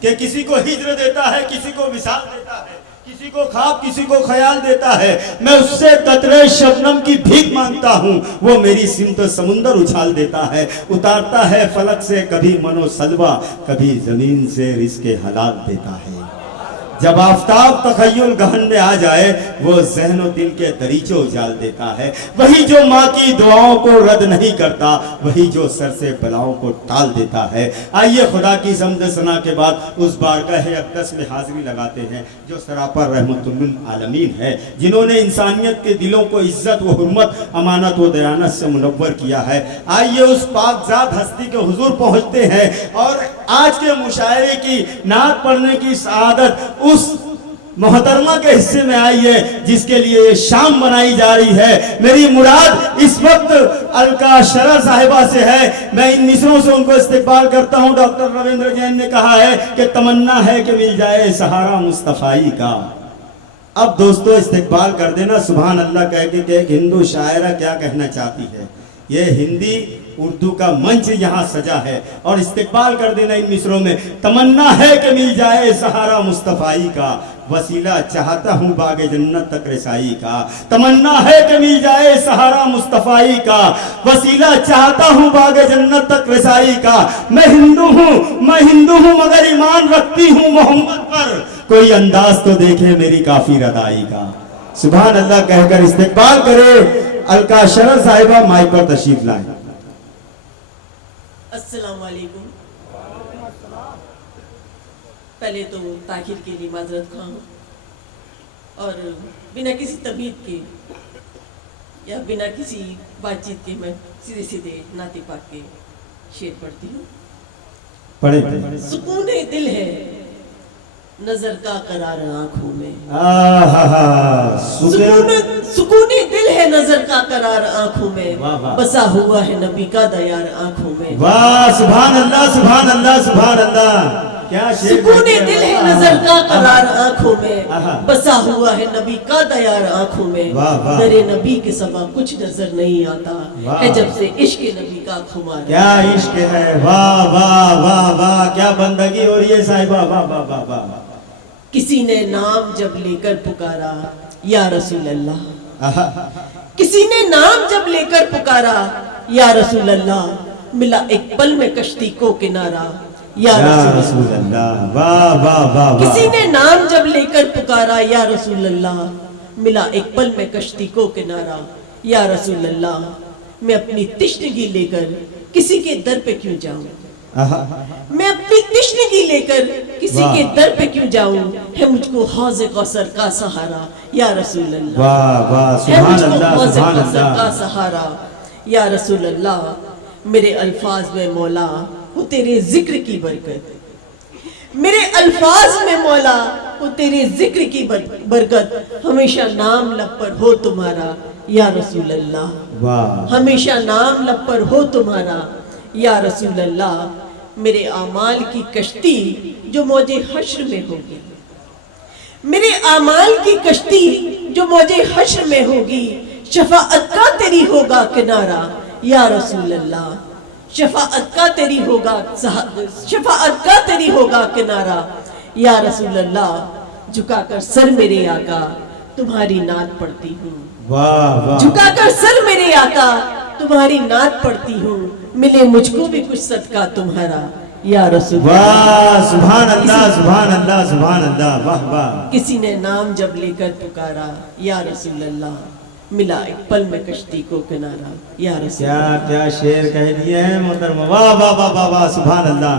کہ کسی کو ہجر دیتا ہے، کسی کو وصال دیتا ہے، کسی کو خواب کسی کو خیال دیتا ہے، میں اس سے قطرے شبنم کی بھیک مانگتا ہوں، وہ میری سمت سمندر اچھال دیتا ہے، اتارتا ہے فلک سے کبھی منو سلوہ، کبھی زمین سے رزق حلال دیتا ہے۔ جب آفتاب تخیل گہن میں آ جائے وہ ذہن و دل کے دریچے اجال دیتا ہے، وہی جو ماں کی دعاؤں کو رد نہیں کرتا، وہی جو سر سے بلاؤں کو ٹال دیتا ہے۔ آئیے خدا کی حمد ثنا کے بعد اس بارگاہ اقدس میں حاضری لگاتے ہیں جو سراپر رحمت للعالمین ہے، جنہوں نے انسانیت کے دلوں کو عزت و حرمت، امانت و دیانت سے منور کیا ہے۔ آئیے اس پاک ذات ہستی کے حضور پہنچتے ہیں اور آج کے مشاعرے کی نعت پڑھنے کی سعادت اس محترمہ کے حصے میں آئی ہے جس کے لیے یہ شام بنائی جا رہی ہے۔ میری مراد اس وقت الکا شرر صاحبہ سے ہے، میں ان مصروں سے ان کو استقبال کرتا ہوں۔ ڈاکٹر رویندر جین نے کہا ہے کہ تمنا ہے کہ مل جائے سہارا مصطفی کا۔ اب دوستو استقبال کر دینا سبحان اللہ کہہ کے کہ ایک ہندو شاعرہ کیا کہنا چاہتی ہے۔ یہ ہندی اردو کا منچ یہاں سجا ہے اور استقبال کر دینا ان مصروں میں۔ تمنا ہے کہ مل جائے سہارا مصطفی کا، وسیلہ چاہتا ہوں باغ جنت تک رسائی کا۔ تمنا ہے کہ مل جائے سہارا مصطفی کا، وسیلہ چاہتا ہوں باغ جنت تک رسائی کا۔ میں ہندو ہوں مگر ایمان رکھتی ہوں محمد پر، کوئی انداز تو دیکھے میری کافی ردائی کا۔ سبحان اللہ کہہ کر استقبال کرے الکا شرر صاحبہ، مائک پر تشریف لائیں۔ السلام علیکم۔ پہلے تو تاخیر کے لیے معذرت خواہ ہوں اور بنا کسی تمہید کے یا بنا کسی بات چیت کے میں سیدھے نعت پاک کے شعر پڑھتی ہوں۔ پڑھیں۔ سکون دل ہے نظر کا قرار آنکھوں میں، سکون دل ہے نظر کا قرار آنکھوں میں، بسا ہوا ہے نبی کا دیار آنکھوں میں۔ واہ سبحان اللہ سبحان اللہ سبحان اللہ، کیا سکون دل ہے نظر کا قرار آنکھوں میں، بسا ہوا ہے نبی کا دیار آنکھوں میں۔ در نبی کے سوا کچھ نظر نہیں آتا ہے جب سے عشق نبی کا خمار۔ کیا عشق ہے، واہ واہ واہ واہ، کیا بندگی ہو رہی ہے صاحبہ، واہ واہ واہ واہ۔ کسی نے نام جب لے کر پکارا یا رسول اللہ، کسی نے نام جب لے کر پکارا یا رسول اللہ، ملا ایک پل میں کشتی کو کنارہ یا رسول اللہ۔ واہ واہ واہ، کسی نے نام جب لے کر پکارا یا رسول اللہ، ملا ایک پل میں کشتی کو کنارہ یا رسول اللہ۔ میں اپنی تشنگی لے کر کسی کے در پہ کیوں جاؤں، میں اپنی تشنگی لے کر کسی کے در پہ کیوں جاؤں، ہے مجھ کو حوض کوثر کا سہارا یا رسول اللہ۔ واہ واہ ہے مجھ سبحان کو اللہ حوض سبحان کوثر کا اللہ۔ سہارا یا رسول اللہ۔ میرے الفاظ میں مولا ہو تیرے ذکر کی برکت، میرے الفاظ میں مولا ہو تیرے ذکر کی برکت، ہمیشہ نام لب پر ہو تمہارا یا رسول اللہ، ہمیشہ نام لب پر ہو تمہارا یا رسول اللہ۔ میرے اعمال کی کشتی جو موج حشر میں ہوگی، میرے اعمال کی کشتی جو موج حشر میں ہوگی، شفاعت کا تیری ہوگا کنارہ یا رسول اللہ، شفاعت کا تیری ہوگا، شفاعت کا تیری ہوگا کنارہ یا رسول اللہ۔ جھکا کر سر میرے آقا تمہاری نعت پڑھتی ہوں، جھکا کر سر میرے آقا تمہاری نعت پڑھتی ہوں، ملے مجھ کو بھی کچھ صدقہ تمہارا یا رسول اللہ۔ واہ سبحان اللہ سبحان اللہ سبحان اللہ، واہ واہ۔ کسی نے نام جب لے کر پکارا یا رسول اللہ، ملا ایک پل میں کشتی کو کنارہ یا رسول اللہ۔ کیا کیا شعر کہہ دیے ہیں محترم، واہ واہ واہ واہ سبحان اللہ۔